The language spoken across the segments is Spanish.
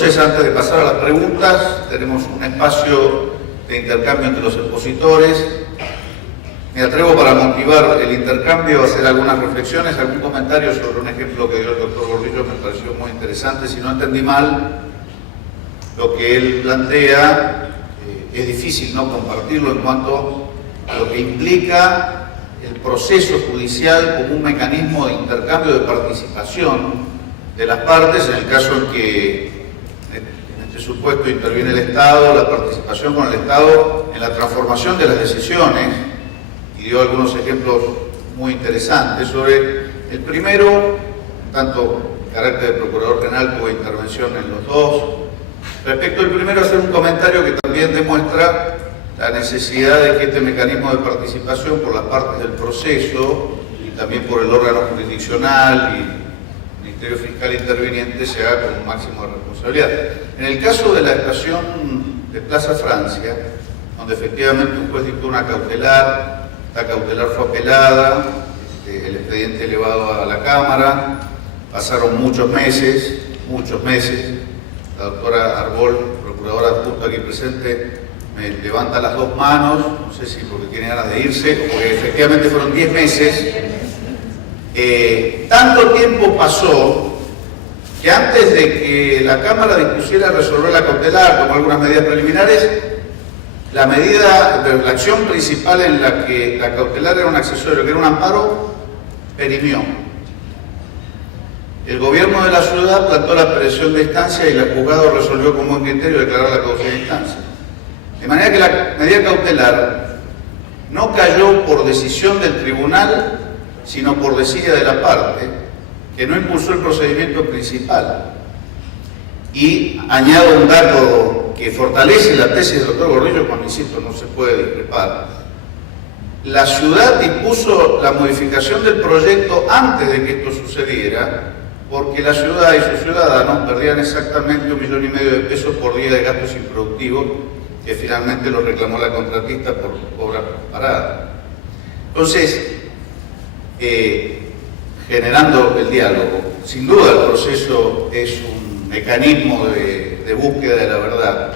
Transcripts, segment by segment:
Entonces, antes de pasar a las preguntas, tenemos un espacio de intercambio entre los expositores. Me atrevo, para motivar el intercambio, a hacer algunas reflexiones, algún comentario sobre un ejemplo que dio el doctor Gordillo. Me pareció muy interesante. Si no entendí mal lo que él plantea, es difícil no compartirlo en cuanto a lo que implica el proceso judicial como un mecanismo de intercambio de participación de las partes, en el caso en que en este supuesto interviene el Estado, la participación con el Estado en la transformación de las decisiones, y dio algunos ejemplos muy interesantes. Sobre el primero, tanto en carácter de Procurador General, tuve intervención en los dos. Respecto al primero, hacer un comentario que también demuestra la necesidad de que este mecanismo de participación por las partes del proceso y también por el órgano jurisdiccional y el Ministerio Fiscal interviniente se haga con un máximo de responsabilidad. En el caso de la estación de Plaza Francia, donde efectivamente un juez dictó una cautelar, esta cautelar fue apelada, el expediente elevado a la Cámara, pasaron muchos meses, la doctora Arbol, procuradora adjunta aquí presente, me levanta las dos manos, no sé si porque tiene ganas de irse, o porque efectivamente fueron 10 meses. Tanto tiempo pasó que antes de que la Cámara dispusiera resolver la cautelar, como algunas medidas preliminares, la acción principal en la que la cautelar era un accesorio, que era un amparo, perimió. El gobierno de la ciudad plantó la presión de instancia y el juzgado resolvió con buen criterio declarar la causa de instancia. De manera que la medida cautelar no cayó por decisión del tribunal, sino por desidia de la parte, que no impulsó el procedimiento principal. Y añado un dato que fortalece la tesis del doctor Gordillo, cuando, insisto, no se puede discrepar. La ciudad dispuso la modificación del proyecto antes de que esto sucediera, porque la ciudad y sus ciudadanos perdían exactamente 1,5 millones de pesos por día de gastos improductivos, que finalmente lo reclamó la contratista por obra parada. Entonces, generando el diálogo, sin duda el proceso es un mecanismo de búsqueda de la verdad,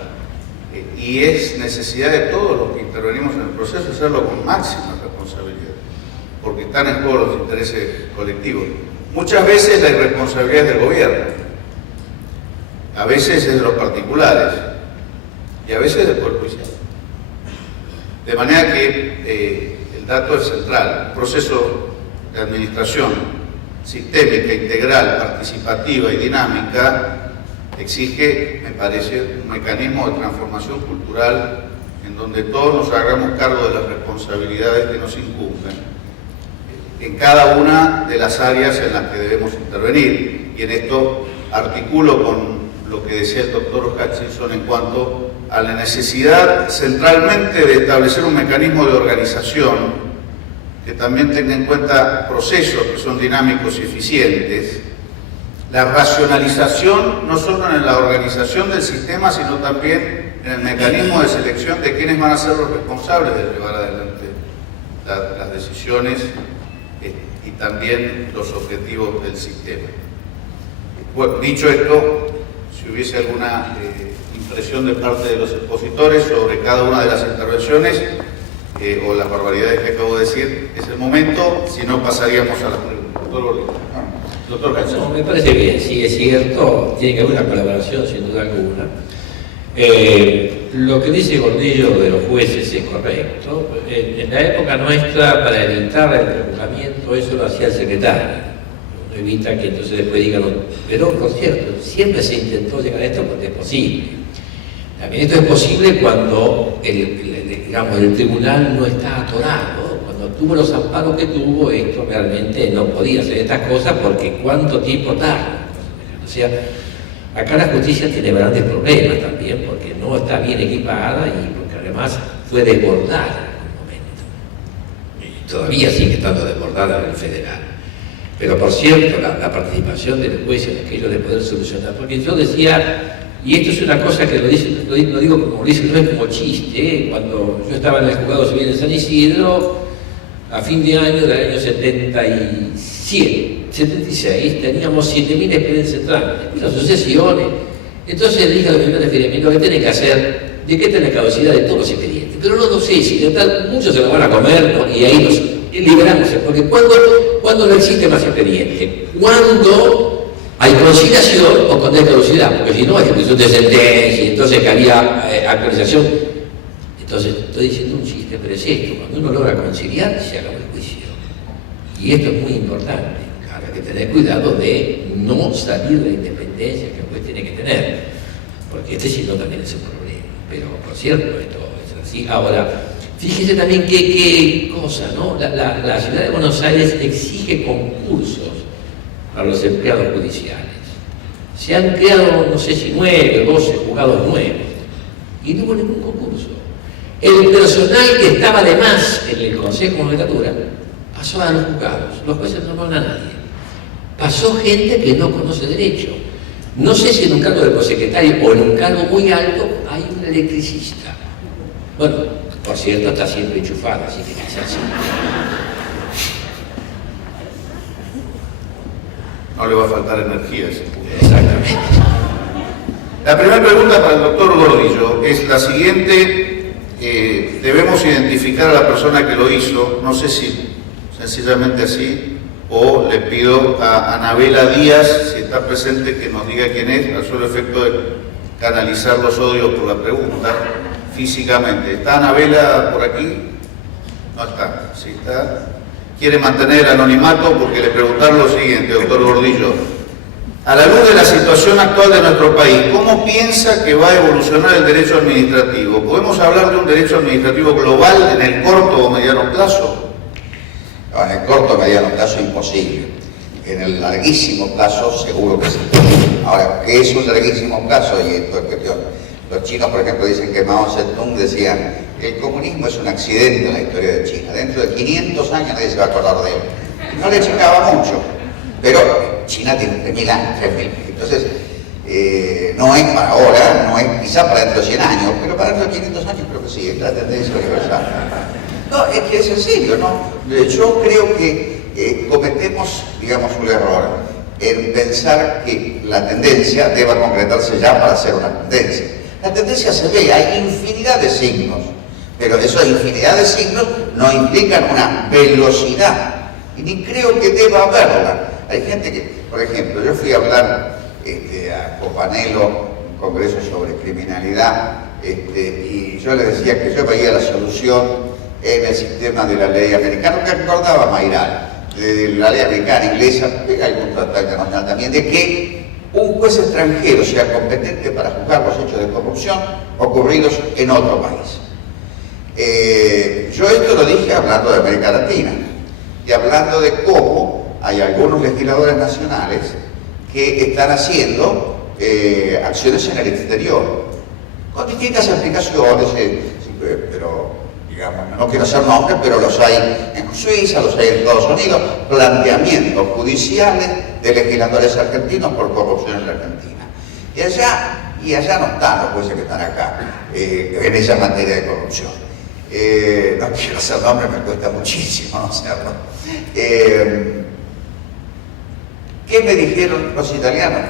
y es necesidad de todos los que intervenimos en el proceso hacerlo con máxima responsabilidad, porque están en juego los intereses colectivos. Muchas veces la irresponsabilidad es del gobierno, a veces es de los particulares y a veces del Poder Judicial. De manera que el dato es central. Un proceso de administración sistémica, integral, participativa y dinámica exige, me parece, un mecanismo de transformación cultural en donde todos nos hagamos cargo de las responsabilidades que nos incumben en cada una de las áreas en las que debemos intervenir. Y en esto articulo con lo que decía el doctor Hutchinson en cuanto a la necesidad centralmente de establecer un mecanismo de organización que también tenga en cuenta procesos que son dinámicos y eficientes, la racionalización no solo en la organización del sistema, sino también en el mecanismo de selección de quiénes van a ser los responsables de llevar adelante las decisiones y también los objetivos del sistema. Bueno, dicho esto, si hubiese alguna impresión de parte de los expositores sobre cada una de las intervenciones o las barbaridades que acabo de decir, es el momento. Si no, pasaríamos a las preguntas. Doctor Hutchinson. No, me parece bien, sí, es cierto, tiene que haber una colaboración sin duda alguna. Lo que dice Gordillo de los jueces es correcto. En la época nuestra, para evitar el reclutamiento, eso lo hacía el secretario. Evita que entonces después digan, pero por cierto, siempre se intentó llegar a esto porque es posible. También esto es posible cuando el tribunal no está atorado. Cuando tuvo los amparos que tuvo, esto realmente no podía hacer estas cosas porque cuánto tiempo tarda. O sea, acá la justicia tiene grandes problemas también porque no está bien equipada y porque además fue desbordada en algún momento. Y todavía sigue estando desbordada en el federal. Pero por cierto, la participación del juez en aquello de poder solucionar, porque yo decía, y esto es una cosa que lo digo como dice, no es como chiste, cuando yo estaba en el juzgado civil de San Isidro, a fin de año del año 76, teníamos 7.000 expedientes en trámite, las asociaciones, Entonces le dije a los miembros de Firemín, lo que tienen que hacer, ¿de qué tienen caducidad de todos los expedientes? Pero no sé si total, muchos se lo van a comer, ¿no? Y ahí nos liberamos, porque cuando no existe más expediente, cuando hay conciliación o cuando hay caducidad, porque si no hay ejecución de sentencia, entonces que había actualización. Entonces estoy diciendo un chiste, pero es esto, cuando uno logra conciliar, se acaba el juicio. Y esto es muy importante, hay que tener cuidado de no salir de la independencia que el juez tiene que tener, porque si no también es un problema. Pero por cierto, esto es así. Ahora, fíjese también qué cosa, ¿no? La ciudad de Buenos Aires exige concursos para los empleados judiciales. Se han creado, no sé si 9, 12 juzgados nuevos, y no hubo ningún concurso. El personal que estaba de más en el Consejo de Magistratura pasó a los juzgados. Los jueces no van a nadie. Pasó gente que no conoce derecho. No sé si en un cargo de prosecretario o en un cargo muy alto hay un electricista. Bueno, por cierto, está siempre enchufado, así que quizás sí. No le va a faltar energía ese punto. Exactamente. La primera pregunta para el doctor Gordillo es la siguiente. Debemos identificar a la persona que lo hizo, no sé si sencillamente así, o le pido a Anabela Díaz, si está presente, que nos diga quién es, al solo efecto de canalizar los odios por la pregunta, físicamente. ¿Está Anabela por aquí? No está. ¿Sí está? Quiere mantener el anonimato porque le preguntaron lo siguiente, doctor Gordillo. A la luz de la situación actual de nuestro país, ¿cómo piensa que va a evolucionar el derecho administrativo? ¿Podemos hablar de un derecho administrativo global en el corto o mediano plazo? No, en el corto o mediano plazo imposible. En el larguísimo plazo seguro que sí. Ahora, ¿qué es un larguísimo plazo? Y esto es cuestión. Los chinos, por ejemplo, dicen que Mao Zedong decían el comunismo es un accidente en la historia de China. Dentro de 500 años nadie se va a acordar de él. No le checaba mucho, pero China tiene 3.000 años, 3.000. Entonces, no es para ahora, no es quizá para dentro de 100 años, pero para dentro de 500 años creo que sí, es la tendencia universal. No, es que es sencillo, ¿no? Yo creo que cometemos, digamos, un error en pensar que la tendencia deba concretarse ya para ser una tendencia. La tendencia se ve, hay infinidad de signos, pero esa infinidad de signos no implican una velocidad, y ni creo que deba haberla. Hay gente que, por ejemplo, yo fui a hablar a Copanelo, un congreso sobre criminalidad, y yo le decía que yo veía la solución en el sistema de la ley americana, que recordaba Mayral, de la ley americana, inglesa, hay algún tratado internacional también, de que un juez extranjero sea competente para juzgar los hechos de corrupción ocurridos en otro país. Yo esto lo dije hablando de América Latina y hablando de cómo hay algunos legisladores nacionales que están haciendo acciones en el exterior, con distintas explicaciones, pero digamos, no quiero hacer nombres, pero los hay en Suiza, los hay en Estados Unidos, planteamientos judiciales de legisladores argentinos por corrupción en la Argentina. Y allá no están los jueces que están acá, en esa materia de corrupción. No quiero hacer nombres, me cuesta muchísimo no hacerlo. ¿Qué me dijeron los italianos?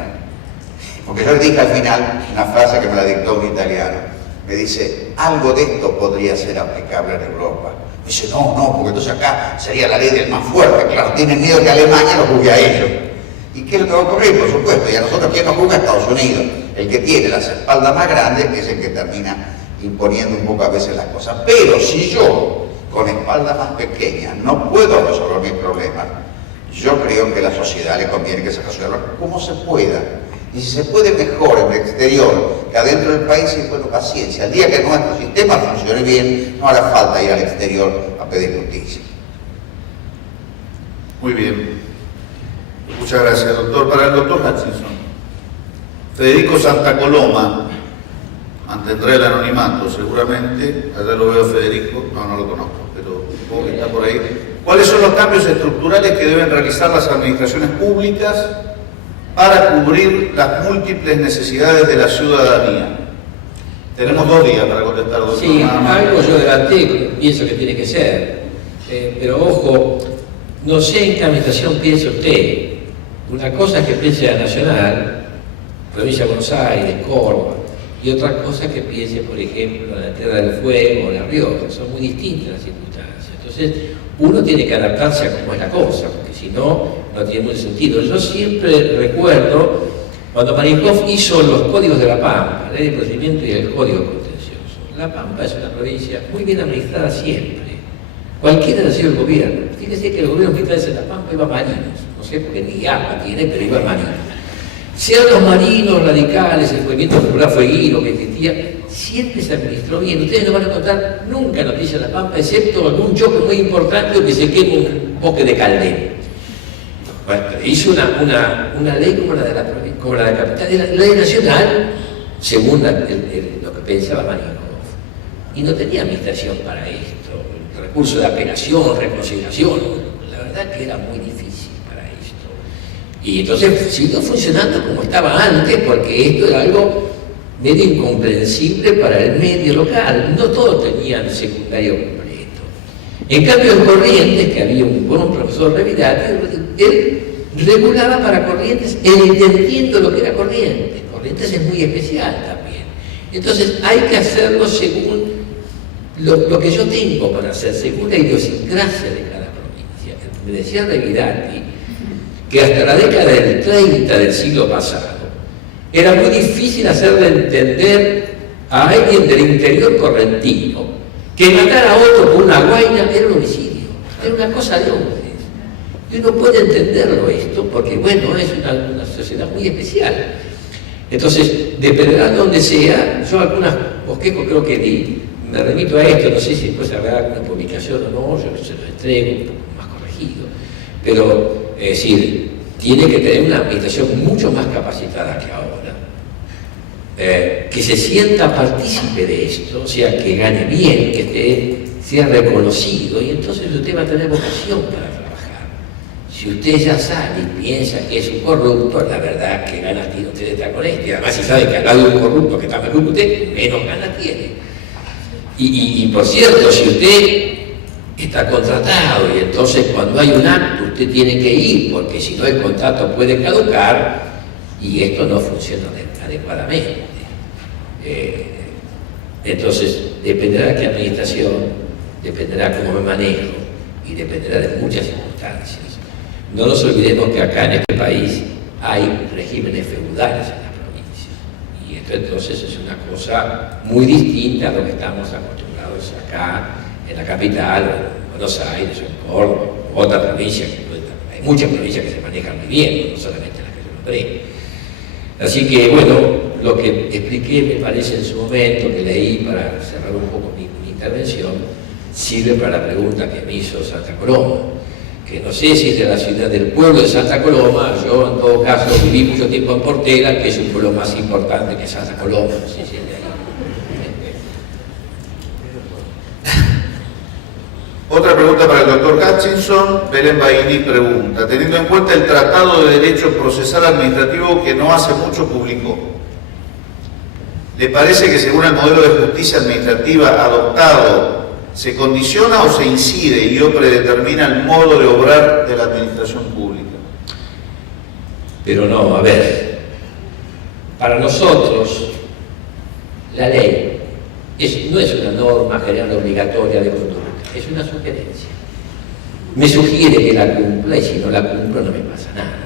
Porque yo le dije al final una frase que me la dictó un italiano. Me dice, algo de esto podría ser aplicable en Europa. Me dice, no, porque entonces acá sería la ley del más fuerte. Claro, tienen miedo que Alemania lo juzgue a ellos. ¿Y qué es lo que va a ocurrir? Por supuesto, y a nosotros, ¿quién nos juzga? Estados Unidos. El que tiene las espaldas más grandes es el que termina imponiendo un poco a veces las cosas. Pero si yo, con espaldas más pequeñas, no puedo resolver mis problemas, yo creo que a la sociedad le conviene que se resuelva como se pueda. Y si se puede mejor en el exterior que adentro del país, y bueno, paciencia. El día que nuestro sistema funcione bien, no hará falta ir al exterior a pedir justicia. Muy bien. Muchas gracias, doctor. Para el doctor Hutchinson, Federico Santa Coloma mantendrá el anonimato, seguramente. Allá lo veo, Federico. No lo conozco, pero supongo que está por ahí. ¿Cuáles son los cambios estructurales que deben realizar las administraciones públicas para cubrir las múltiples necesidades de la ciudadanía? Tenemos 2 días para contestar, doctor. Sí, algo yo adelanté, pienso que tiene que ser. Pero ojo, no sé en qué administración piensa usted. Una cosa es que piense la nacional Provincia de Buenos Aires, Córdoba, y otras cosas que piense, por ejemplo, en la Tierra del Fuego o La Rioja. Son muy distintas las circunstancias. Entonces, uno tiene que adaptarse a cómo es la cosa, porque si no, no tiene mucho sentido. Yo siempre recuerdo cuando Maricoff hizo los códigos de La Pampa, la ley de procedimiento y el código contencioso. La Pampa es una provincia muy bien administrada siempre. Cualquiera haya sido el gobierno. Fíjese que el gobierno que trae en La Pampa iba a marinos. No sé por qué ni agua tiene, pero iba a marinos. Sean los marinos radicales, el movimiento popular fueguino que existía, siempre se administró bien. Ustedes no van a encontrar nunca noticias de La Pampa, excepto algún choque muy importante o que se queme un boque de caldera. Bueno, hizo una ley como la de la capital, era la ley nacional, según lo que pensaba Maricoff. Y no tenía administración para esto, recurso de apelación, reconciliación. La verdad que era muy difícil para esto. Y entonces siguió funcionando como estaba antes, porque esto era algo medio incomprensible para el medio local. No todos tenían secundario completo. En cambio, en Corrientes, que había un buen profesor Revirati, él regulaba para Corrientes, entendiendo lo que era Corrientes. Corrientes es muy especial también. Entonces hay que hacerlo según lo que yo tengo para hacer, según la idiosincrasia de cada provincia. Me decía Revirati que hasta la década del 30 del siglo pasado era muy difícil hacerle entender a alguien del interior correntino que matar a otro con una guaina era un homicidio, era una cosa de hombres. Y uno puede entenderlo esto, porque bueno, es una sociedad muy especial. Entonces, dependerá de donde sea, yo algunas bosquejos creo que di, me remito a esto, no sé si después habrá alguna publicación o no, yo se lo entrego un poco más corregido, pero es decir, tiene que tener una administración mucho más capacitada que ahora. Que se sienta partícipe de esto, o sea, que gane bien, que sea reconocido, y entonces usted va a tener vocación para trabajar. Si usted ya sale y piensa que es un corrupto, la verdad que ganas tiene usted de estar con este. Además, si sabe que al lado de un corrupto que está mejor que usted, menos ganas tiene. Y por cierto, si usted está contratado y entonces cuando hay un acto usted tiene que ir, porque si no el contrato puede caducar, y esto no funciona adecuadamente. Entonces, dependerá de qué administración, dependerá cómo me manejo y dependerá de muchas circunstancias. No nos olvidemos que acá en este país hay regímenes feudales en las provincias y esto entonces es una cosa muy distinta a lo que estamos acostumbrados acá en la capital, en Buenos Aires o en Córdoba, o otra provincia, hay muchas provincias que se manejan muy bien, no solamente las que yo nombré. Así que, bueno, lo que expliqué me parece en su momento, que leí para cerrar un poco mi intervención, sirve para la pregunta que me hizo Santa Coloma, que no sé si es de la ciudad del pueblo de Santa Coloma. Yo en todo caso viví mucho tiempo en Portela, que es un pueblo más importante que Santa Coloma, no sé si es de ahí. Otra pregunta para el doctor Hutchinson. Belén Baini pregunta, teniendo en cuenta el Tratado de Derecho Procesal Administrativo que no hace mucho publicó, ¿le parece que según el modelo de justicia administrativa adoptado se condiciona o se incide y o predetermina el modo de obrar de la administración pública? Pero no, a ver, para nosotros la ley no es una norma general obligatoria de conducta, es una sugerencia. Me sugiere que la cumpla y si no la cumplo no me pasa nada.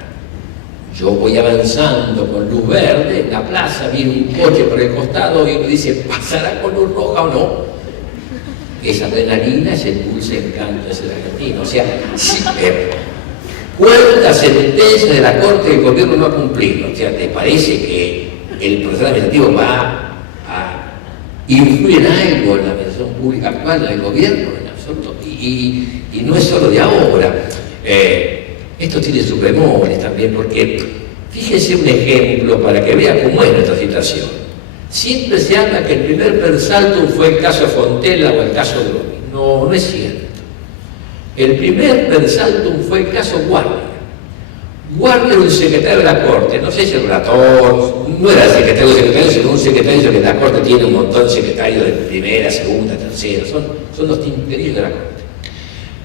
Yo voy avanzando con luz verde en la plaza, viene un coche por el costado y uno dice, ¿pasará con luz roja o no? Esa adrenalina es el dulce encanto de ser argentino. O sea, sí, ¿cuántas sentencias de la Corte del Gobierno no ha cumplido? O sea, ¿te parece que el proceso administrativo va a influir en algo en la administración pública actual del gobierno? En absoluto. Y no es solo de ahora. Esto tiene sus bemoles también, porque fíjense un ejemplo para que vea cómo es nuestra situación. Siempre se habla que el primer persaltum fue el caso Fontella o el caso Gromi. No, no es cierto. El primer persaltum fue el caso Guardia. Guardia era un secretario de la Corte, no sé si el relator, no era el secretario, sino un secretario que la Corte tiene un montón de secretarios de primera, segunda, tercera, son los tinterillos de la Corte.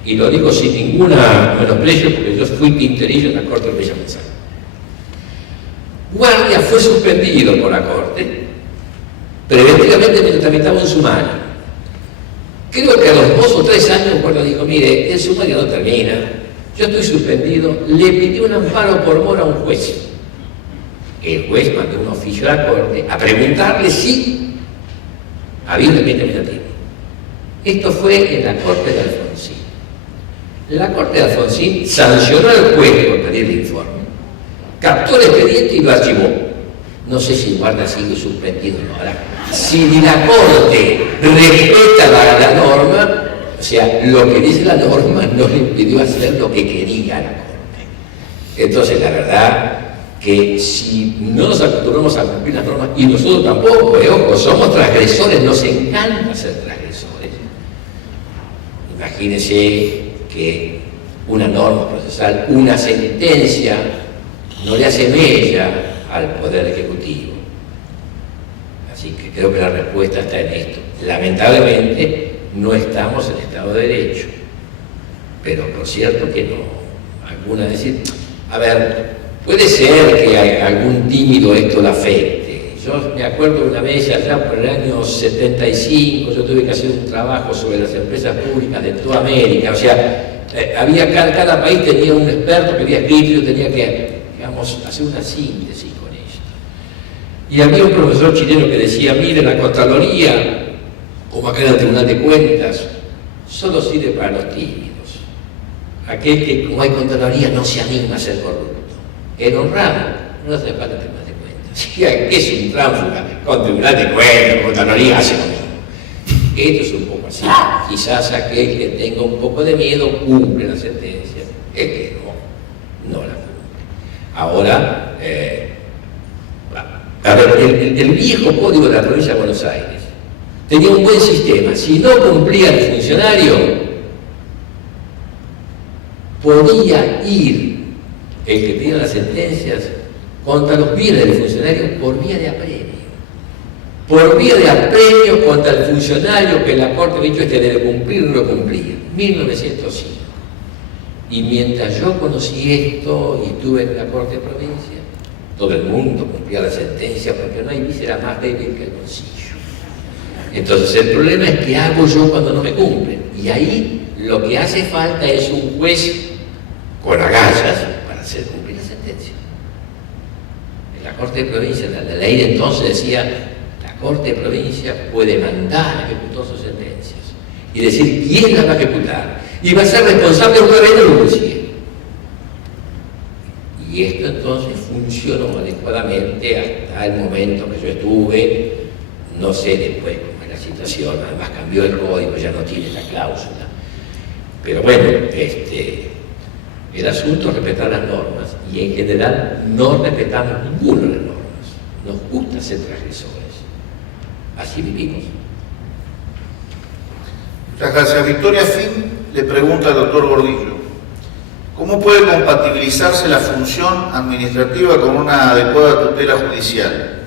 Y lo digo sin ninguna menosprecio porque yo fui tinterillo en la Corte de Bella Manzana. Guardia fue suspendido por la Corte, preventivamente mientras tramitaba un sumario. Creo que a los 2 o 3 años, Guardia dijo, mire, el sumario no termina, yo estoy suspendido, le pidió un amparo por mora a un juez. El juez mandó un oficio a la Corte a preguntarle si había un expediente administrativo. Esto fue en la Corte de Alfonsín. La Corte de Alfonsín sancionó al juez por pedir el informe, captó el expediente y lo archivó. No sé si el guardia sigue suspendido o no. Ahora, si la Corte respeta la norma, o sea, lo que dice la norma no le impidió hacer lo que quería la Corte. Entonces, la verdad que si no nos acostumbramos a cumplir las normas, y nosotros tampoco, ojo, somos transgresores, nos encanta ser transgresores. Imagínense que una norma procesal, una sentencia, no le hace mella al Poder Ejecutivo. Así que creo que la respuesta está en esto. Lamentablemente no estamos en Estado de Derecho, pero por cierto que no. Algunas decir, a ver, puede ser que algún tímido esto le afecte. Yo me acuerdo una vez allá por el año 75, yo tuve que hacer un trabajo sobre las empresas públicas de toda América, o sea, cada país tenía un experto que había escrito y yo tenía que, digamos, hacer una síntesis con esto. Y había un profesor chileno que decía, mire, la Contraloría, como acá en el Tribunal de Cuentas, solo sirve para los tímidos. Aquel que, como hay Contraloría, no se anima a ser corrupto. El honrado no hace falta Tribunal de Cuentas. Si que es un tránsfuga con Tribunal de Cuentas, Contraloría, hace lo mismo. Esto es un poco así. Quizás aquel que tenga un poco de miedo cumple la sentencia, el que no la cumple. Ahora, a ver, el viejo código de la provincia de Buenos Aires tenía un buen sistema. Si no cumplía el funcionario, podía ir el que pedía las sentencias contra los bienes del funcionario por vía de apremio. Por vía de apremio contra el funcionario que la Corte había dicho que debe cumplir, no lo cumplía. 1905. Y mientras yo conocí esto y estuve en la Corte de Provincia, todo el mundo cumplía la sentencia porque no hay víscera más débil que el bolsillo. Entonces el problema es qué hago yo cuando no me cumplen. Y ahí lo que hace falta es un juez con agallas para hacer cumplir la sentencia. En la Corte de Provincia, la ley de entonces decía, la Corte de Provincia puede mandar a ejecutar sus sentencias y decir quién la va a ejecutar y va a ser responsable una vez de lo que sigue. Y esto entonces funcionó adecuadamente hasta el momento que yo estuve, no sé después cómo es la situación, además cambió el código, ya no tiene la cláusula. Pero bueno, el asunto es respetar las normas y en general no respetamos ninguna de las normas. Nos gusta ser transgresores. Así vivimos. Muchas gracias. Victoria Fin le pregunta al doctor Gordillo, ¿cómo puede compatibilizarse la función administrativa con una adecuada tutela judicial?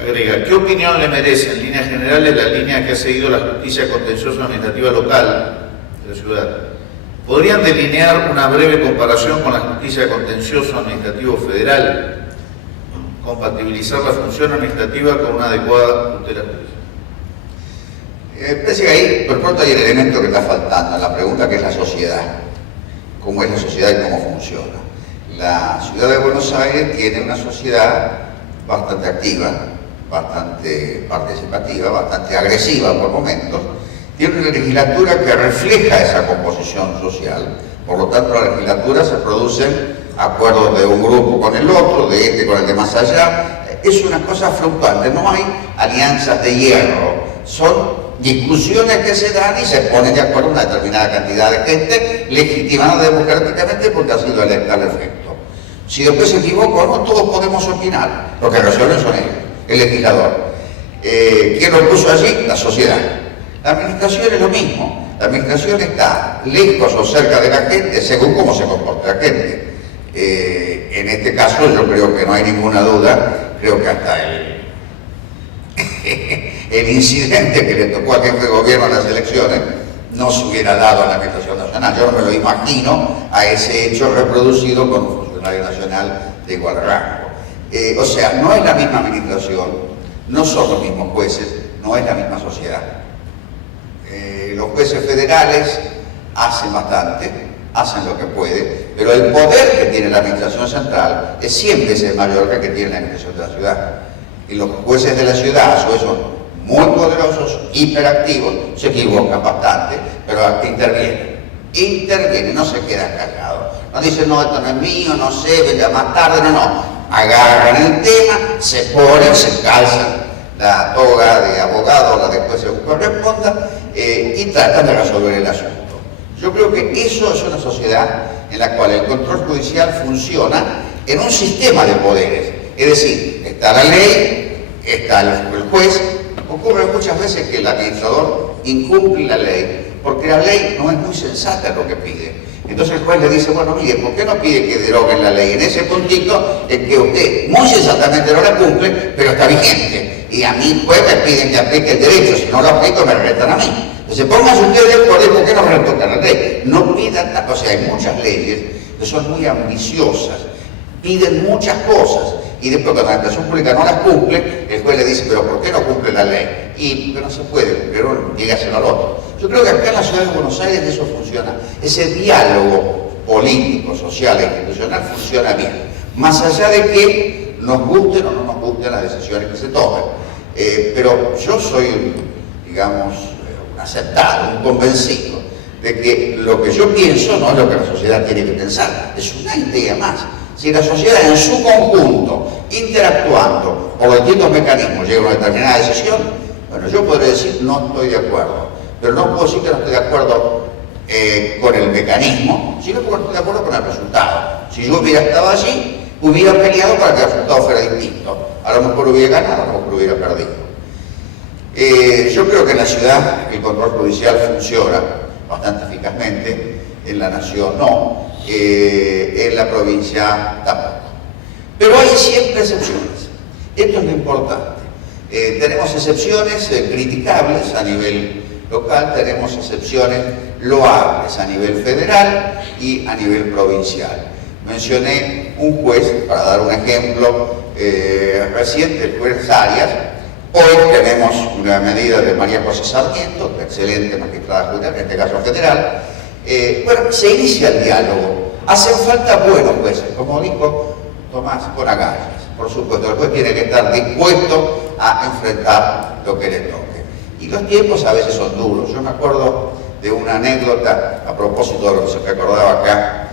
Agrega, ¿qué opinión le merece en líneas generales la línea que ha seguido la justicia contenciosa administrativa local de la ciudad? ¿Podrían delinear una breve comparación con la justicia contencioso administrativo federal? Compatibilizar la función administrativa con una adecuada tutela judicial. Parece que ahí, por pronto, hay el elemento que está faltando en la pregunta, que es la sociedad. ¿Cómo es la sociedad y cómo funciona? La ciudad de Buenos Aires tiene una sociedad bastante activa, bastante participativa, bastante agresiva por momentos. Tiene una legislatura que refleja esa composición social. Por lo tanto, en la legislatura se producen acuerdos de un grupo con el otro, de este con el de más allá. Es una cosa fluctuante, no hay alianzas de hierro. Son discusiones que se dan y se ponen de acuerdo una determinada cantidad de gente legitimada democráticamente porque ha sido electa al efecto. Si después se equivocó, no todos podemos opinar. Lo que resuelven son ellos, el legislador. ¿Quién lo puso allí? La sociedad. La administración es lo mismo. La administración está lejos o cerca de la gente según cómo se comporta la gente. En este caso yo creo que no hay ninguna duda, creo que hasta el incidente que le tocó a jefe de gobierno en las elecciones no se hubiera dado en la administración nacional. Yo no me lo imagino a ese hecho reproducido con un funcionario nacional de igual rango. O sea, no es la misma administración, no son los mismos jueces, no es la misma sociedad. Los jueces federales hacen bastante, hacen lo que pueden, pero el poder que tiene la administración central es 100 veces mayor que el que tiene la administración de la ciudad. Y los jueces de la ciudad, a su vez, son muy poderosos, hiperactivos, se equivocan bastante, pero intervienen, no se quedan callados. No dicen, no, esto no es mío, no sé, venga más tarde, no. Agarran el tema, se ponen, se calzan la toga de abogado o la de juez según corresponda y tratan de resolver el asunto. Yo creo que eso es una sociedad en la cual el control judicial funciona en un sistema de poderes. Es decir, está la ley, está el juez. Ocurre muchas veces que el administrador incumple la ley porque la ley no es muy sensata lo que pide. Entonces el juez le dice, bueno, mire, ¿por qué no pide que deroguen la ley? En ese puntito en que usted muy sensatamente no la cumple, pero está vigente. Y a mí, juez, me piden que aplique el derecho, si no lo aplico me retan a mí. Entonces pónganse ustedes de acuerdo, ¿por qué no retocan la ley? No pidan tanto, o sea, hay muchas leyes que son muy ambiciosas, piden muchas cosas, y después cuando la administración pública no las cumple, el juez le dice, pero ¿por qué no cumple la ley? Y porque no se puede, pero dígaselo al otro. Yo creo que acá en la ciudad de Buenos Aires eso funciona. Ese diálogo político, social e institucional funciona bien. Más allá de que nos gusten o no nos gusten las decisiones que se tomen. Pero yo soy, digamos, un aceptado, un convencido de que lo que yo pienso no es lo que la sociedad tiene que pensar. Es una idea más. Si la sociedad en su conjunto, interactuando por distintos mecanismos, llega a una determinada decisión, bueno, yo podré decir no estoy de acuerdo, pero no puedo decir que no estoy de acuerdo con el mecanismo, sino que no estoy de acuerdo con el resultado. Si yo hubiera estado allí, hubiera peleado para que el resultado fuera distinto. A lo mejor hubiera ganado, a lo mejor hubiera perdido. Yo creo que en la ciudad el control judicial funciona bastante eficazmente, en la nación no. En la provincia tampoco. Pero hay siempre excepciones. Esto es lo importante. Tenemos excepciones criticables a nivel local, tenemos excepciones loables a nivel federal y a nivel provincial. Mencioné un juez, para dar un ejemplo reciente, el juez Arias. Hoy tenemos una medida de María José Sarmiento, excelente magistrada judicial, en este caso federal. Bueno, se inicia el diálogo. Hacen falta buenos jueces, como dijo Tomás, con agallas. Por supuesto, el juez tiene que estar dispuesto a enfrentar lo que le toque. Y los tiempos a veces son duros. Yo me acuerdo de una anécdota a propósito de lo que se recordaba acá,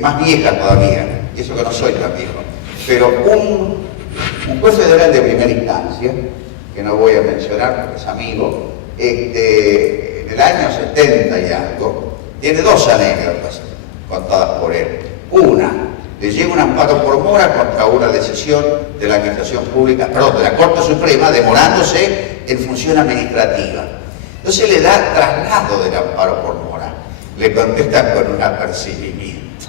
más vieja todavía, y eso que no soy tan viejo, pero un juez federal de primera instancia, que no voy a mencionar porque es amigo, en el año 70 y algo, tiene dos anécdotas contadas por él. Una, le llega un amparo por mora contra una decisión de la administración pública, perdón, de la Corte Suprema, demorándose en función administrativa. Entonces le da traslado del amparo por mora. Le contesta con un apercibimiento.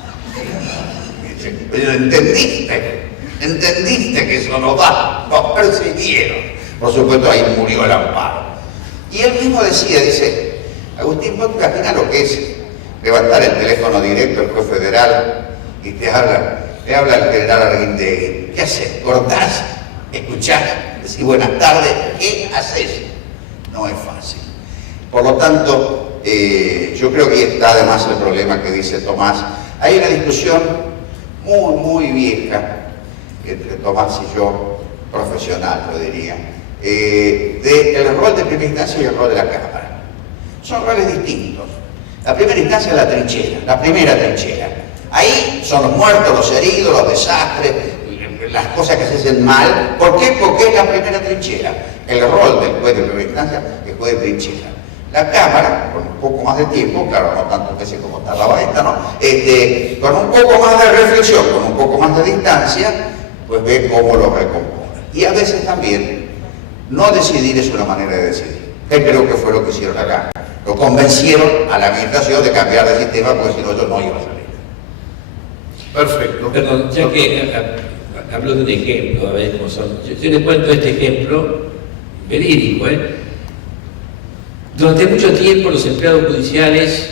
Dice, pero entendiste que eso no va, lo percibieron. Por supuesto, ahí murió el amparo. Y él mismo decía, dice, Agustín, ¿vos te imaginas lo que es levantar el teléfono directo al juez federal y te habla el general Arguindegui? ¿Qué haces? ¿Cortás? ¿Escuchás? Decís buenas tardes. ¿Qué haces? No es fácil. Por lo tanto, yo creo que ahí está además el problema que dice Tomás. Hay una discusión muy vieja entre Tomás y yo, profesional, lo diría, del rol de primera instancia y el rol de la Cámara. Son roles distintos. La primera instancia es la trinchera, la primera trinchera. Ahí son los muertos, los heridos, los desastres, las cosas que se hacen mal. ¿Por qué? Porque es la primera trinchera. El rol del juez de primera instancia es juez de trinchera. La Cámara, con un poco más de tiempo, claro, no tantas veces como tardaba esta, ¿no? Con un poco más de reflexión, con un poco más de distancia, pues ve cómo lo recompone. Y a veces también, no decidir es una manera de decidir. Que creo que fue lo que hicieron acá. Lo convencieron a la administración de cambiar de sistema porque si no yo no iba a salir. Perfecto. Perdón, ya que hablo de un ejemplo, a ver cómo son. Yo les cuento este ejemplo verídico. Durante mucho tiempo los empleados judiciales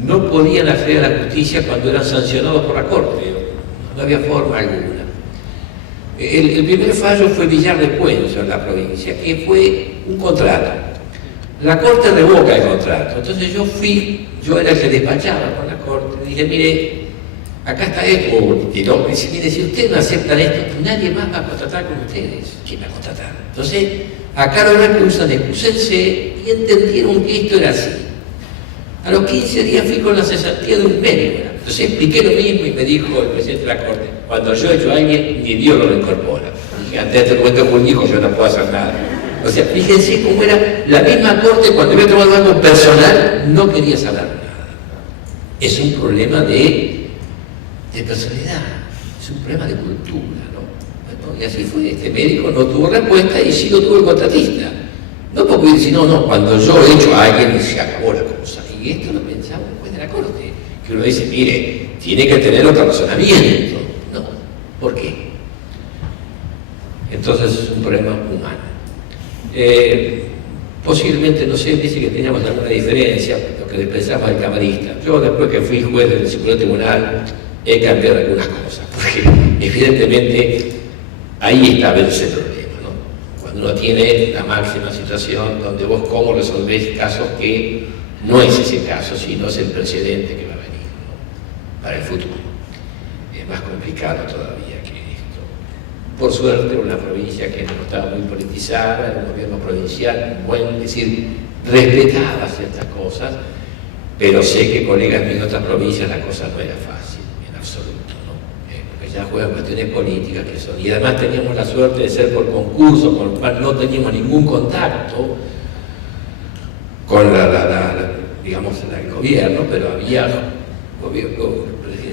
no podían acceder a la justicia cuando eran sancionados por la Corte. No había forma alguna. El primer fallo fue Villar de Puenzo en la provincia, que fue un contrato. La Corte revoca el contrato. Entonces yo era el que despachaba con la Corte. Dije, mire, acá está esto. Y no, dice, mire, si ustedes no aceptan esto, nadie más va a contratar con ustedes. ¿Quién va a contratar? Entonces, acá lo que usan excúsense y entendieron que esto era así. A los 15 días fui con la cesantía de un médico. Entonces expliqué lo mismo y me dijo el presidente de la Corte, cuando yo echo a alguien, ni Dios lo incorpora. Dije, ante este documento jurídico yo no puedo hacer nada. O sea, fíjense cómo era la misma Corte cuando había tomado algo personal, no quería saber nada. Es un problema de personalidad, es un problema de cultura, ¿no? Bueno, y así fue, este médico no tuvo respuesta y sí lo tuvo el contratista. No porque decir, no, cuando yo echo a alguien se acabó la cosa. Y esto lo pensaba un juez de la Corte, que uno dice, mire, tiene que tener otro razonamiento. No, ¿por qué? Entonces es un problema humano. Posiblemente, no sé, dice que teníamos alguna diferencia, lo que pensaba el camarista. Yo después que fui juez del Supremo Tribunal he cambiado algunas cosas, porque evidentemente ahí está ese problema, ¿no? Cuando uno tiene la máxima situación donde vos cómo resolvés casos que no es ese caso, sino es el precedente que va a venir, ¿no? Para el futuro. Es más complicado todavía que esto. Por suerte, una provincia que no estaba muy politizada, era un gobierno provincial, bueno, es decir, respetaba ciertas cosas, pero sé que colegas míos de otras provincias la cosa no era fácil, en absoluto, ¿no? Porque ya juegan cuestiones políticas que son. Y además teníamos la suerte de ser por concurso, con lo cual no teníamos ningún contacto con digamos, el gobierno, pero había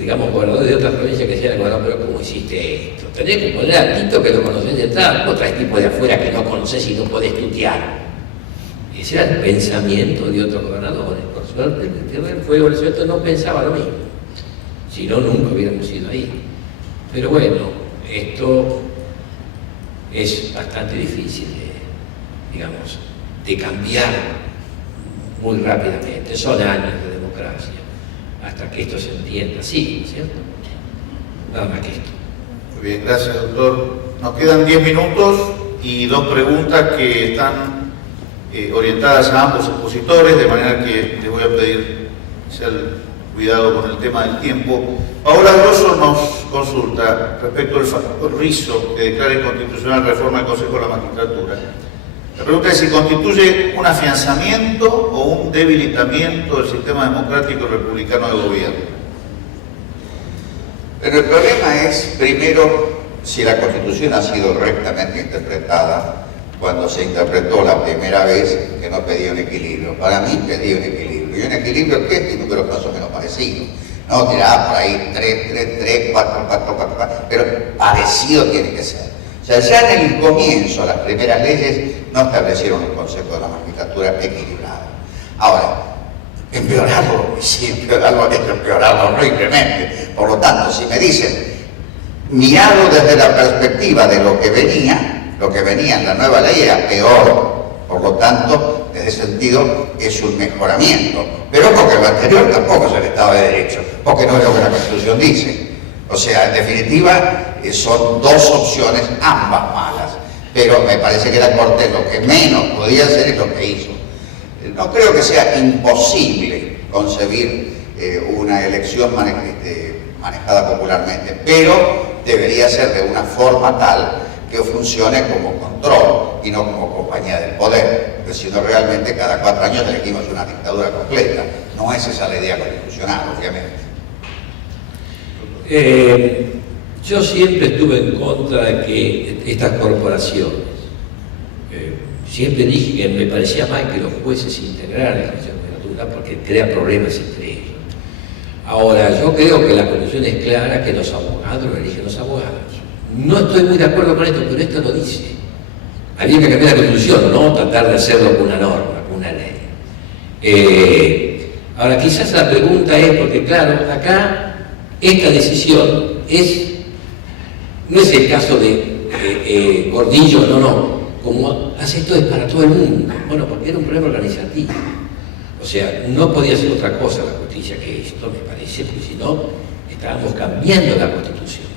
digamos, gobernadores de otras provincias que decían, bueno, pero ¿cómo hiciste esto? Tenés que poner a Tito que lo conocés de atrás, no traes tipo de afuera que no conocés y no podés tutear. Ese era el pensamiento de otros gobernadores. Por suerte, el Tierra del Fuego, el suelto no pensaba lo mismo. Si no, nunca hubiéramos ido ahí. Pero bueno, esto es bastante difícil digamos, de cambiar muy rápidamente. Son años de democracia hasta que esto se entienda. Sí, ¿cierto? Nada más que esto. Muy bien, gracias, doctor. Nos quedan 10 minutos y 2 preguntas que están orientadas a ambos expositores, de manera que les voy a pedir especial cuidado con el tema del tiempo. Paola Grosso nos consulta respecto al factor Rizzo que declara inconstitucional la reforma del Consejo de la Magistratura. La pregunta es si constituye un afianzamiento o un debilitamiento del sistema democrático y republicano de gobierno. Pero el problema es, primero, si la Constitución ha sido rectamente interpretada cuando se interpretó la primera vez, que no pedía un equilibrio. Para mí pedía un equilibrio. Y un equilibrio que tiene números más o menos parecidos. No tiraba por ahí 3, 4, pero parecido tiene que ser. O sea, ya en el comienzo, las primeras leyes no establecieron un Consejo de la Magistratura equilibrado. Ahora, empeorarlo, sí, empeorarlo horriblemente. Por lo tanto, si me dicen, mirado desde la perspectiva de lo que venía en la nueva ley era peor. Por lo tanto, en ese sentido, es un mejoramiento. Pero porque lo anterior tampoco es el Estado de Derecho, porque no es lo que la Constitución dice. O sea, en definitiva, son 2 opciones, ambas malas. Pero me parece que la Corte lo que menos podía hacer es lo que hizo. No creo que sea imposible concebir una elección manejada popularmente, pero debería ser de una forma tal que funcione como control y no como compañía del poder, porque si no realmente cada 4 años elegimos una dictadura completa. No es esa la idea constitucional, obviamente. Yo siempre estuve en contra de que estas corporaciones, siempre dije que me parecía mal que los jueces se integraran en la magistratura porque crea problemas entre ellos. Ahora, yo creo que la Constitución es clara que los abogados lo eligen los abogados. No estoy muy de acuerdo con esto, pero esto lo dice. Había que cambiar la Constitución, no tratar de hacerlo con una norma, con una ley. Ahora, quizás la pregunta es, porque claro, acá esta decisión no es el caso de Gordillo, no, como hace esto es para todo el mundo. Bueno, porque era un problema organizativo. O sea, no podía ser otra cosa la justicia que esto, me parece, porque si no, estábamos cambiando la Constitución.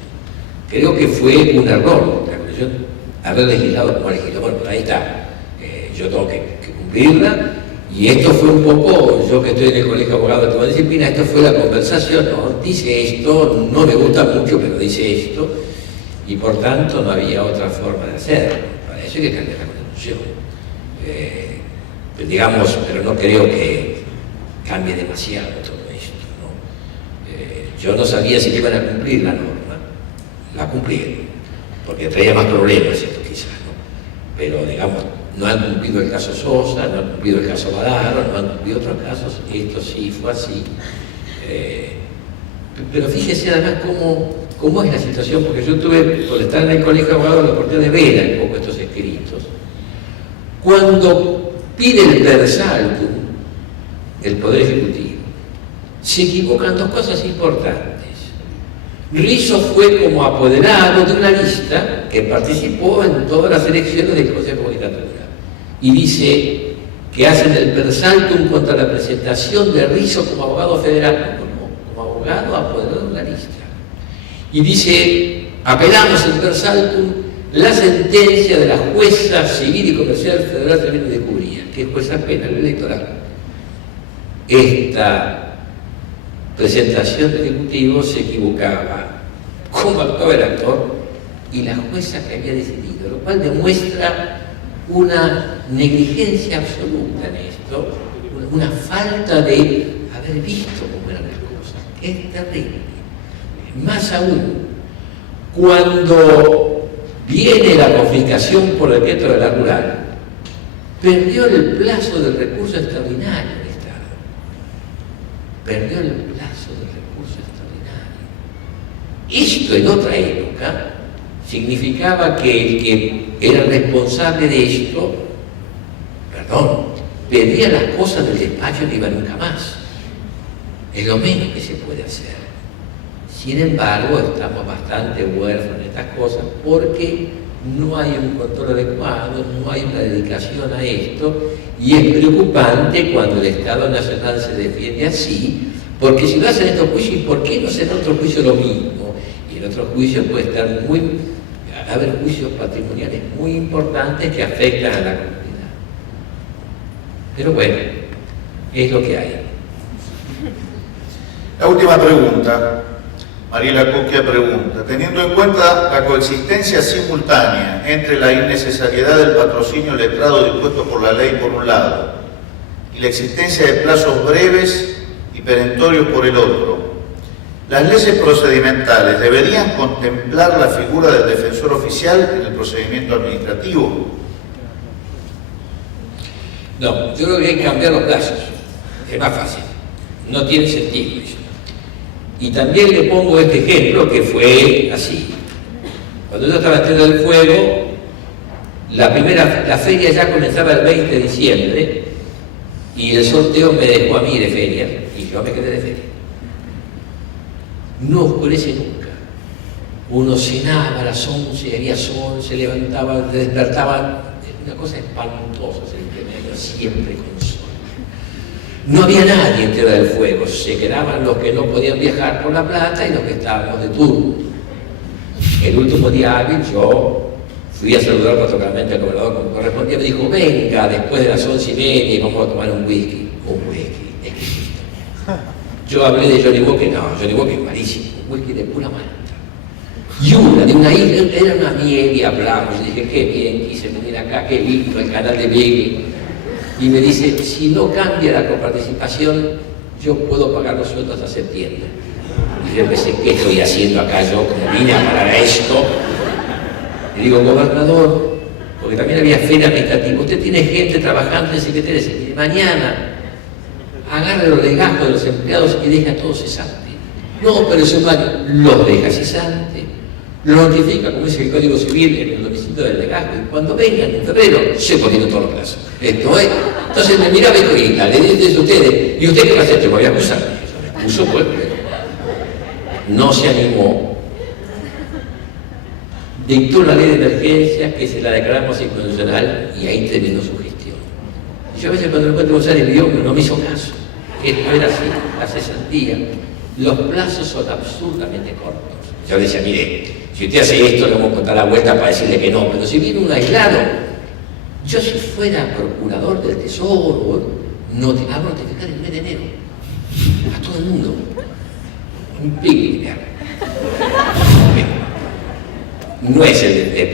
creo que fue un error la Constitución haber legislado como legisló. Bueno, ahí está, yo tengo que cumplirla, y esto fue un poco, yo que estoy en el Colegio de Abogados de Toda Disciplina, esto fue la conversación, ¿no? Dice esto, no me gusta mucho, pero dice esto, y por tanto no había otra forma de hacerlo. Para eso hay que cambiar la Constitución. Digamos, pero no creo que cambie demasiado todo esto, ¿no? Yo no sabía si iban a cumplir la norma, la cumplieron, porque traía más problemas esto quizás, ¿no? Pero digamos, no han cumplido el caso Sosa, no han cumplido el caso Badaro, no han cumplido otros casos, esto sí fue así. Pero fíjese además cómo es la situación, porque yo tuve, por estar en el Colegio de Abogados, la oportunidad de ver un poco estos escritos. Cuando pide el per saltum, el Poder Ejecutivo, se equivocan dos cosas importantes. Rizzo fue como apoderado de una lista que participó en todas las elecciones del Consejo Legislativo. Y dice que hacen el per saltum contra la presentación de Rizzo como abogado federal, como abogado apoderado de una lista. Y dice, apelamos el per saltum la sentencia de la jueza civil y comercial federal de Cubría, que es jueza penal electoral. Esta presentación del Ejecutivo se equivocaba cómo actuaba el actor y la jueza que había decidido, lo cual demuestra una negligencia absoluta en esto, una falta de haber visto cómo eran las cosas, que es terrible. Más aún, cuando viene la confiscación por decreto de la rural, perdió el plazo del recurso extraordinario del Estado. Perdió el plazo del recurso extraordinario. Esto en otra época significaba que el que era responsable de esto, pedía las cosas del despacho y no iba nunca más. Es lo menos que se puede hacer. Sin embargo, estamos bastante huérfanos de estas cosas porque no hay un control adecuado, no hay una dedicación a esto, y es preocupante cuando el Estado Nacional se defiende así, porque si lo hacen estos juicios, ¿por qué no hacer otro juicio lo mismo? Y en otros juicios puede haber juicios patrimoniales muy importantes que afectan a la comunidad. Pero bueno, es lo que hay. La última pregunta. Mariela Cocchia pregunta, teniendo en cuenta la coexistencia simultánea entre la innecesariedad del patrocinio letrado dispuesto por la ley por un lado y la existencia de plazos breves y perentorios por el otro, ¿las leyes procedimentales deberían contemplar la figura del defensor oficial en el procedimiento administrativo? No, yo creo que hay que cambiar los plazos, es más fácil, no tiene sentido eso. Y también le pongo este ejemplo que fue así. Cuando yo estaba en Tierra del Fuego, la feria ya comenzaba el 20 de diciembre y el sorteo me dejó a mí de feria y yo me quedé de feria. No oscurece nunca. Uno cenaba a las 11, había sol, se levantaba, se despertaba, una cosa espantosa, siempre con sol. No había nadie en Tierra del Fuego, se quedaban los que no podían viajar por La Plata y los que estábamos de turno. El último día hábil yo fui a saludar patronalmente al gobernador como correspondía, me dijo, venga después de las 11:30 y vamos a tomar un whisky. Un whisky exquisito. Yo hablé de Johnny Walker, no, Johnny Walker es malísimo, un whisky de pura malta. Y de una isla, era una miel y hablamos, y dije, qué bien, quise venir acá, qué lindo el canal de Begue. Y me dice, si no cambia la coparticipación, yo puedo pagar los sueldos hasta septiembre. Y yo pensé, ¿qué estoy haciendo acá yo? Como vine a parar esto. Le digo, gobernador, porque también había feria administrativa, usted tiene gente trabajando en Secretaría, y mañana agarra los legajos de los empleados y deja todo cesante. No, pero eso los deja cesante, lo notifica, como dice el Código Civil, en el domicilio del legajo, y cuando vengan en febrero, se ponen todos los plazos. Esto es. Entonces me miraba y dijo, le dice a ustedes, ¿y usted qué va a hacer? Te voy a acusar. Yo me excuso, pues, no se animó. Dictó una ley de emergencia que se la declaramos inconstitucional y ahí terminó su gestión. Y yo a veces cuando me encuentro González le digo, no me hizo caso. Esto era así, la cesantía. Los plazos son absurdamente cortos. Yo le decía, mire, si usted hace esto, le vamos a contar la vuelta para decirle que no, pero si viene un aislado, yo si fuera procurador del Tesoro, hago notificar el mes de enero a todo el mundo. Un picnic. No es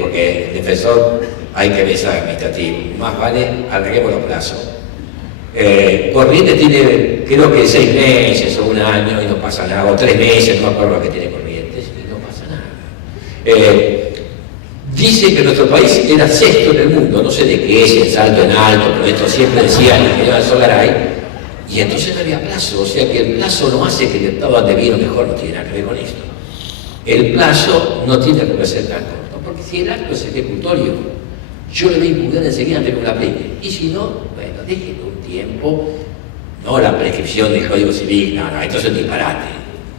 porque el defensor hay que ver administrativo, más vale alarguemos los plazos. Corrientes tiene creo que 6 meses o 1 año y no pasa nada, o 3 meses, no me acuerdo lo que tiene Corrientes y no pasa nada. Dice que nuestro país era 6º en el mundo, no sé de qué es el salto en alto, pero esto siempre decía el general Solaray, y entonces no había plazo, o sea que el plazo no hace que el Estado ande bien o mejor, no tiene nada que ver con esto. El plazo no tiene que ser tan corto, porque si el acto es ejecutorio, yo le voy a impugnar enseguida antes que me la aplique, y si no, bueno, déjenme un tiempo, no la prescripción del Código Civil, no, esto es un disparate,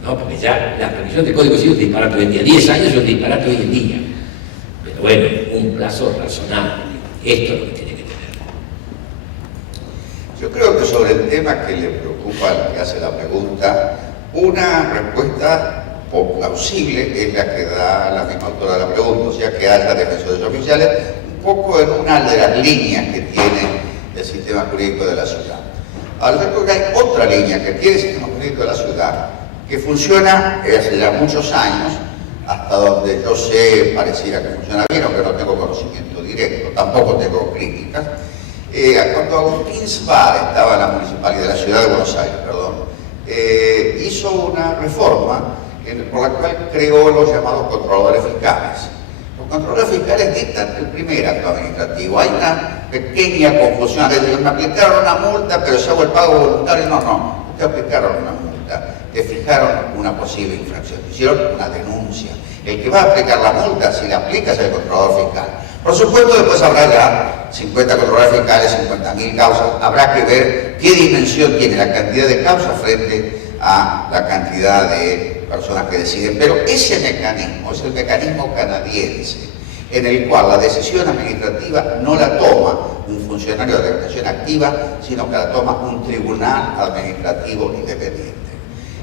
¿no? Porque ya la prescripción del Código Civil es un disparate hoy en día, 10 años es un disparate hoy en día. Pero bueno, un plazo razonable. Esto es lo que tiene que tener. Yo creo que sobre el tema que le preocupa al que hace la pregunta, una respuesta plausible es la que da la misma autora de la pregunta, o sea que haya defensores oficiales, un poco en una de las líneas que tiene el sistema jurídico de la ciudad. Ahora yo creo que hay otra línea que tiene el sistema jurídico de la ciudad, que funciona hace ya muchos años, hasta donde yo sé pareciera que funciona bien, aunque no tengo conocimiento directo, tampoco tengo críticas. Cuando Agustín Sbar estaba en la municipalidad de la ciudad de Buenos Aires, hizo una reforma por la cual creó los llamados controladores fiscales. Los controladores fiscales dictan el primer acto administrativo. Hay una pequeña confusión, es decir, me aplicaron una multa, pero se hago el pago voluntario. No, te aplicaron una multa, te fijaron una posible infracción, hicieron una denuncia. El que va a aplicar la multa, si la aplica, es el controlador fiscal. Por supuesto, después habrá ya 50 controladores fiscales, 50.000 causas. Habrá que ver qué dimensión tiene la cantidad de causas frente a la cantidad de personas que deciden. Pero ese mecanismo es el mecanismo canadiense, en el cual la decisión administrativa no la toma un funcionario de administración activa, sino que la toma un tribunal administrativo independiente,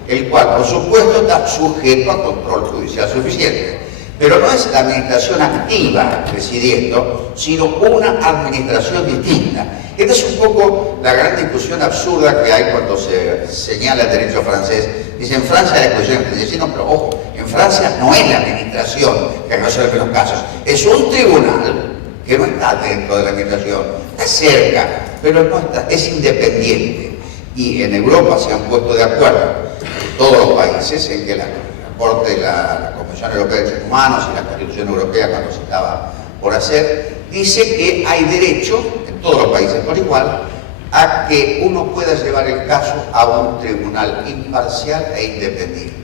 el cual, por supuesto, está sujeto a control judicial suficiente. Pero no es la administración activa decidiendo, sino una administración distinta. Esta es un poco la gran discusión absurda que hay cuando se señala el derecho francés. Dice, en Francia la discusión es decir, no, pero ojo, en Francia no es la administración que resuelve los casos, es un tribunal que no está dentro de la administración, está cerca, pero no está, es independiente. Y en Europa se han puesto de acuerdo todos los países en que la Corte, la Convención Europea de Derechos Humanos y la Constitución Europea, cuando se estaba por hacer, dice que hay derecho, en todos los países por igual, a que uno pueda llevar el caso a un tribunal imparcial e independiente.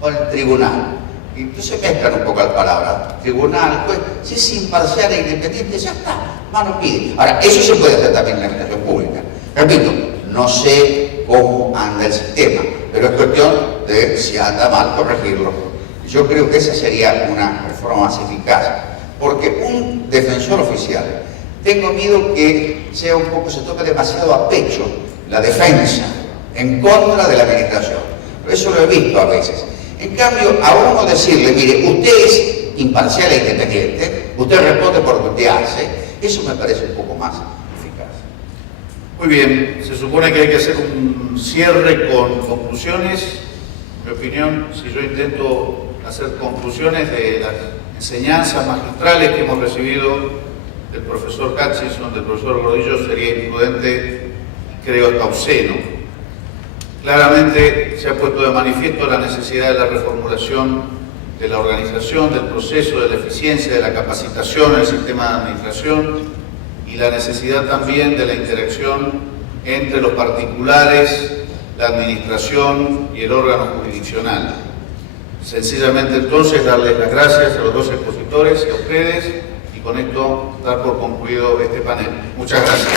O el tribunal. Y entonces mezclan un poco las palabras. Tribunal, pues, si es imparcial e independiente, ya está, mano pide. Ahora, eso se puede hacer también en la administración pública. Repito, no sé cómo anda el sistema, pero es cuestión de, si anda mal, corregirlo. Yo creo que esa sería una reforma más eficaz, porque un defensor oficial, tengo miedo que sea un poco, se tome demasiado a pecho la defensa en contra de la administración. Eso lo he visto a veces. En cambio, a uno decirle, mire, usted es imparcial e independiente, usted responde por lo que usted hace, eso me parece un poco más eficaz. Muy bien, se supone que hay que hacer un cierre con conclusiones. En mi opinión, si yo intento hacer conclusiones de las enseñanzas magistrales que hemos recibido del profesor Hutchinson, del profesor Gordillo, sería imprudente, creo hasta obsceno. Claramente se ha puesto de manifiesto la necesidad de la reformulación de la organización, del proceso, de la eficiencia, de la capacitación en el sistema de administración y la necesidad también de la interacción entre los particulares, la administración y el órgano jurisdiccional. Sencillamente entonces darles las gracias a los dos expositores y a ustedes, y con esto dar por concluido este panel. Muchas gracias.